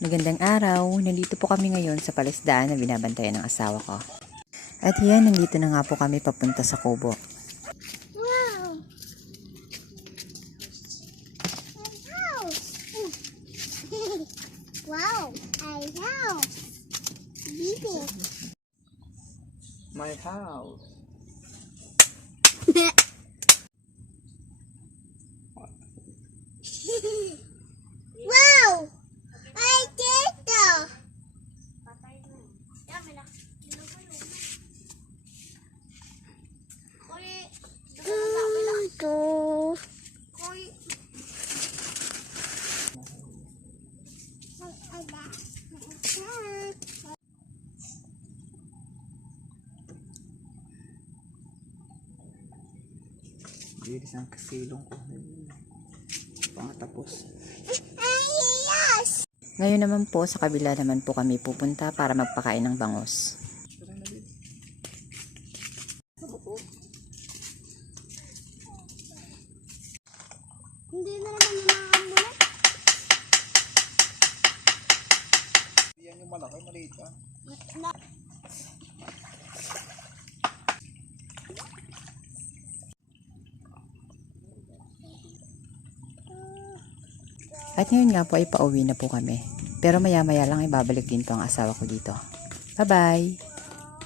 Magandang araw, nandito po kami ngayon sa palisdaan na binabantayan ng asawa ko. At yan, nandito na nga po kami papunta sa kubo. Wow! Wow! I house! Baby! My house. Wow! I did that! Go. Bilis ang kasilong ko. Pangatapos. Yes! Ngayon naman po, sa kabila naman po kami pupunta para magpakain ng bangos. Hindi na naman nakakamula. Yan yung malaki, maliit ah. At ngayon nga po ay pauwi na po kami. Pero maya maya lang ibabalik din po ang asawa ko dito. Bye bye!